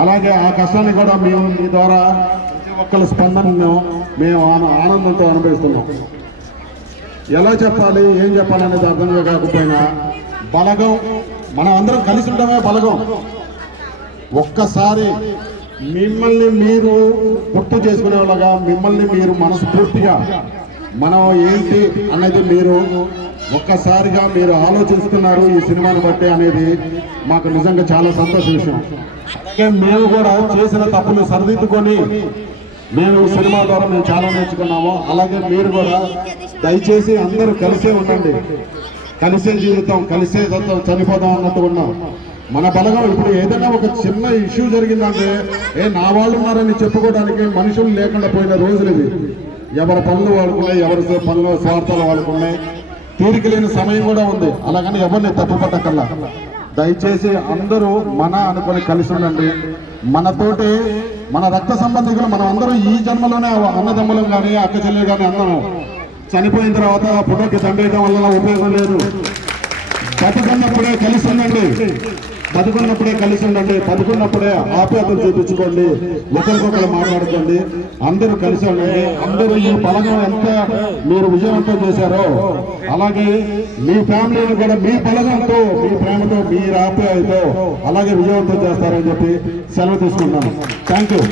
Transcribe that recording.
అలాగే ఆ కష్టాన్ని కూడా మేము మీ ద్వారా ప్రతి ఒక్కరి స్పందనను మేము ఆనందంతో అనుభవిస్తున్నాం. ఎలా చెప్పాలి, ఏం చెప్పాలనేది అర్థంగా కాకపోయినా బలగం, మనం అందరం కలిసి ఉండమే బలగం. ఒక్కసారి మిమ్మల్ని మీరు గుర్తు చేసుకునేలాగా, మిమ్మల్ని మీరు మనస్ఫూర్తిగా మనం ఏంటి అనేది మీరు ఒక్కసారిగా మీరు ఆలోచిస్తున్నారు ఈ సినిమాను బట్టి అనేది మాకు నిజంగా చాలా సంతోష విషయం. అలాగే మేము కూడా చేసిన తప్పులు సరిదిద్దుకొని మేము సినిమా ద్వారా మేము చాలా నేర్చుకున్నాము. అలాగే మీరు కూడా దయచేసి అందరూ కలిసే ఉండండి. కలిసే జీవితం, కలిసే చనిపోతాం అన్నట్టు ఉన్నాం. మన బలగం ఇప్పుడు ఏదైనా ఒక చిన్న ఇష్యూ జరిగిందంటే నా వాళ్ళు ఉన్నారని చెప్పుకోవడానికి మనుషులు లేకుండా పోయిన రోజులు ఇవి. ఎవరి పనులు వాడుకున్నాయి, ఎవరి పనులు స్వార్థాలు వాడుకున్నాయి, తీరిక లేని సమయం కూడా ఉంది. అలాగని ఎవరిని తప్పుపట్టకల్లా దయచేసి అందరూ మన అనుకొని కలిసి ఉండండి. మనతోటి మన రక్త సంబంధికులు మనం అందరూ ఈ జన్మలోనే అన్నదమ్ములం కానీ అక్క చెల్లెలు కానీ అందరం చనిపోయిన తర్వాత ఫోటోకి దండేయడం వల్ల ఉపయోగం లేదు. బతుకున్నప్పుడే కలిసి ఉండండి, బతుకున్నప్పుడే కలిసి ఉండండి, బతుకున్నప్పుడే ఆప్యాయతలు చూపించుకోండి, ఒకరికొకరు మాట్లాడుకోండి, అందరూ కలిసి ఉండండి. అందరూ ఈ బలగం ఎంత మీరు విజయవంతం చేశారో అలాగే మీ ఫ్యామిలీని కూడా మీ బలగంతో, మీ ప్రేమతో, మీ ఆప్యాయతో అలాగే విజయవంతం చేస్తారని చెప్పి సెలవు తీసుకుంటాను. Thank you.